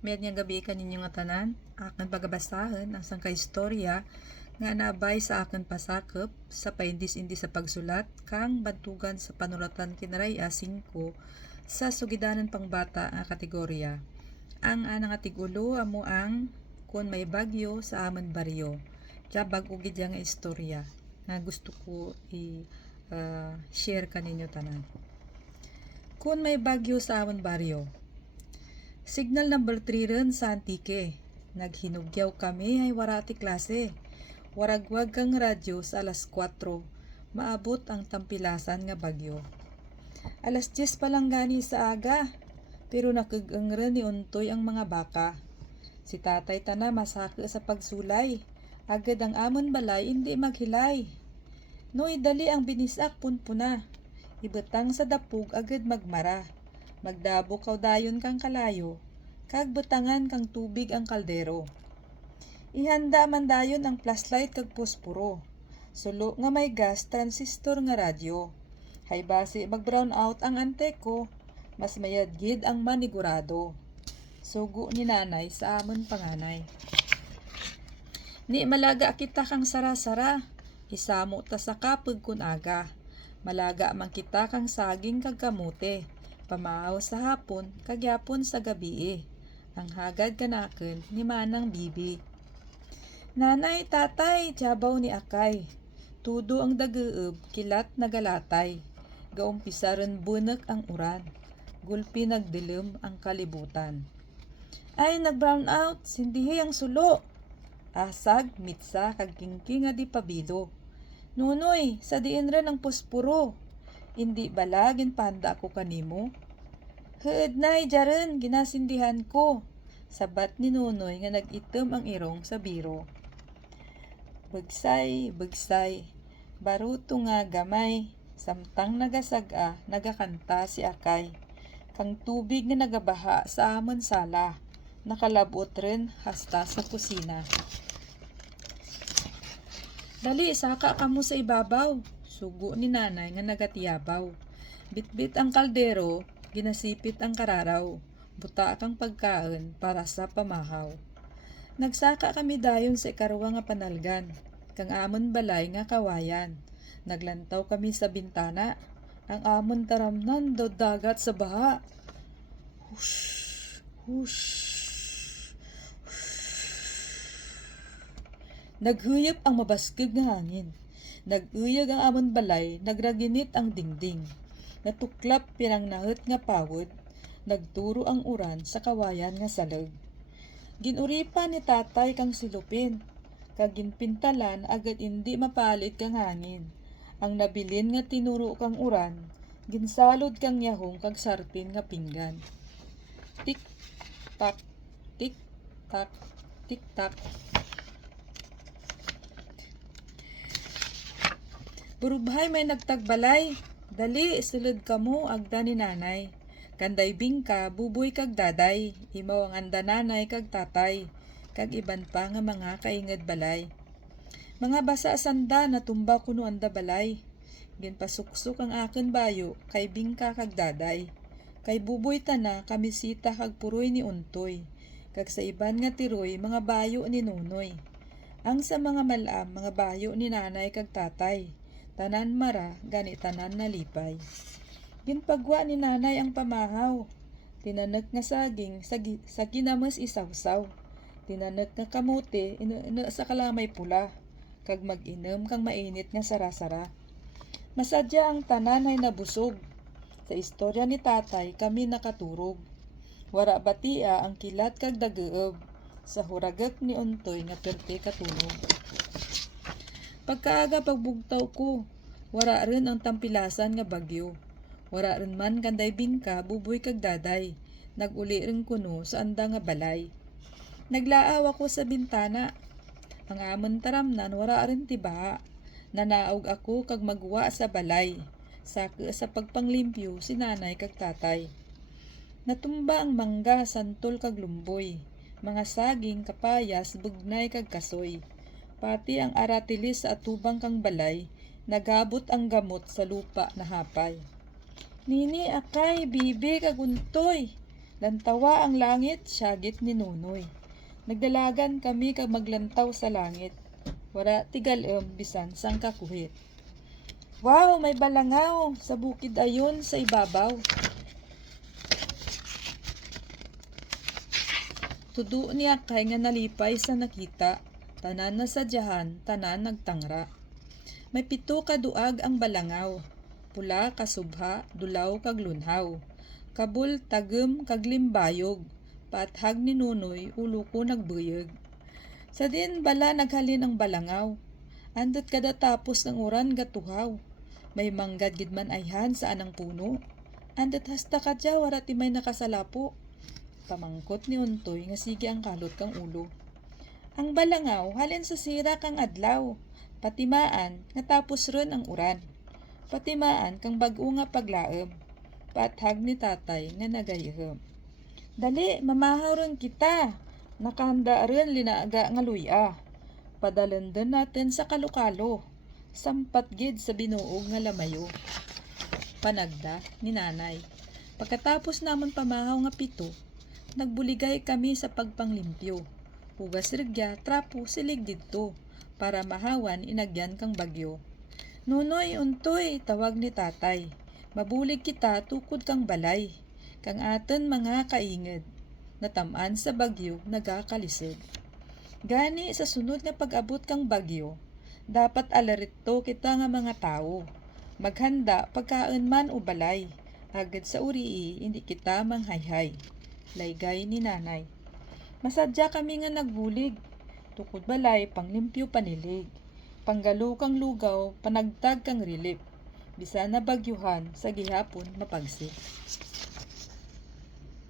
Mayad nga gabi kaninyo nga tanan, akan pagabasahan ang sangka istorya nga naabay sa akin pasakop sa paindis-indi sa pagsulat kang bantugan sa panulatan kinaraya 5 sa sugidanan pangbata nga kategorya. Ang anang atigulo amo ang kun may bagyo sa aman baryo. Kaya bago gid nga istorya nga gusto ko i ah, share kaninyo tanan. Kun may bagyo sa aman baryo, Signal number 3 rin sa Antique. Naghinugyaw kami ay warati klase. Waragwag kang radyo sa alas 4. Maabot ang tampilasan nga bagyo. Alas 10 pa lang gani sa aga. Pero nakagangran ni Untoy ang mga baka. Si tatay tana masaka sa pagsulay. Agad ang amon balay hindi maghilay. Noy dali ang binisak punpuna. Ibetang sa dapug agad magmara. Magdabo kaw dayon kang kalayo, kag butangan kang tubig ang kaldero. Ihanda man dayon ang flashlight kag posporo. Sulo nga may gas transistor nga radyo. Hay base mag brown out ang anteko, mas mayad gid ang manigurado. Sugo ni nanay sa amon panganay. Ni malaga kita kang sara-sara, isamo ta sa kapag kun aga. Malaga man kita kang saging kag kamote pamaaw sa hapon, kagyapon sa gabi Ang hagad kanaken ni Manang Bibi. Nanay, tatay, jabaw ni Akay. Tudo ang daguub, kilat nagalatay. Gaumpisa rin bunak ang uran. Gulpi nagdilim ang kalibutan. Ay, nag-brown out, sindihi ang sulo. Asag, mitsa, kagkingking nga di pabido. Nunoy, sa diin rin ang puspuro. Hindi balagin panda ko kanimo. Heed nay jaren ginasindihan ko. Sabat ni Nunoy nga nag-itom ang irong sa biro. Bagsay, bagsay, baruto nga gamay, samtang nagasaga, nagakanta si Akay. Kang tubig nga nagabaha sa amon sala, nakalabot rin hasta sa kusina. Dali, saka ka sa ibabaw. Sugo ni nanay nga nagatiyabaw. Bitbit ang kaldero, ginasipit ang kararaw. Buta kang pagkaon para sa pamahaw. Nagsaka kami dayon sa ikarwa nga panalgan. Kang amon balay nga kawayan. Naglantaw kami sa bintana. Ang amon taramnan do dagat sa baha. Hush, hush. Naghuyop ang mabaskig nga hangin. Naguyag ang amon balay, nagraginit ang dingding. Natuklap pirang nahut nga pawod, nagturo ang uran sa kawayan nga salag. Ginuripa ni tatay kang silupin, kag ginpintalan agad hindi mapalit kang hangin. Ang nabilin nga tinuro kang uran, ginsalod kang yahong kag sarpin nga pinggan. Tik tak, tik tak, tik tak. Burubhay may nagtagbalay. Dali, sulod ka mo, agda ni nanay. Kanday bingka, buboy kag daday. Imaw ang anda nanay kag tatay. Kag iban pa nga mga kaingad balay. Mga basa sanda na tumba kuno anda balay. Ginpasuksok ang akin bayo, kay bingka kag daday. Kay buboy tana, kamisita kag puroy ni untoy. Kag sa iban nga tiroy, mga bayo ni nunoy. Ang sa mga malam, mga bayo ni nanay kag tatay tanan mara, gani tanan nalipay. Ginpagwa ni nanay ang pamahaw. Tinanak nga saging, sa, sa ginamas isawsaw. Tinanak nga kamote, ina, ina- sa kalamay pula. Kag mag-inom kang mainit nga sarasara. Masadya ang tanan ay nabusog. Sa istorya ni tatay, kami nakaturog. Wara batia ang kilat kag daguob. Sa huragak ni Untoy nga perte katunog. Pagkaaga pagbugtaw ko, wara rin ang tampilasan nga bagyo. Wara rin man kanday bingka, buboy kag daday. Naguli rin kuno sa anda nga balay. Naglaaw ako sa bintana. Ang amon taramnan, wara rin tiba. Nanaog ako kag magwa sa balay. Saka sa pagpanglimpyo si nanay kag tatay. Natumba ang mangga, santol kag lumboy. Mga saging, kapayas, bugnay kag kasoy. Pati ang aratilis sa atubang kang balay, nagabot ang gamot sa lupa na hapay. Nini akay, bibi, kaguntoy. Lantawa ang langit, syagit ni Nunoy. Nagdalagan kami kag maglantaw sa langit. Wara tigalem bisan sang kakuhit. Wow, may balangaw sa bukid ayon sa ibabaw. Tudo niya kay nga nalipay sa nakita, tanan na sadyahan, tanan nagtangra. May pito ka duag ang balangaw, pula kasubha, dulaw kag lunhaw. Kabul tagem kag limbayog, pathag ni Nunoy ulo ko nagbuyeg. Sa din bala naghalin ang balangaw, andot kada tapos ng uran gatuhaw. May manggad gid man ayhan sa anang puno, andot hasta kadya wara ti may nakasalapo. Pamangkot ni Untoy nga sige ang kalot kang ulo. Ang balangaw halin sa sira kang adlaw, patimaan nga tapos ron ang uran. Patimaan kang bag-o nga paglaem, pathag ni tatay nga nagayhem. Dali, mamahaw ron kita. Nakahanda rin linaga nga luya. Padalandan natin sa kalukalo. Sampat gid sa binuog nga lamayo. Panagda ni nanay. Pagkatapos namon pamahaw nga pito, nagbuligay kami sa pagpanglimpyo. Hugas rigya, trapo, silig didto, para mahawan inagyan kang bagyo. Nunoy, untoy, tawag ni tatay. Mabulig kita, tukod kang balay. Kang aton mga kainged. Natamaan sa bagyo, nagakalisod. Gani sa sunod nga pag-abot kang bagyo, dapat alarito kita nga mga tao. Maghanda pagkaon man o balay. Agad sa uri, hindi kita manghayhay. Laygay ni nanay. Masadya kami nga nagbulig. Tukod balay, panglimpyo panilig. Panggalo kang lugaw, panagtag kang rilip. Bisa na bagyuhan, sa gihapon mapagsik.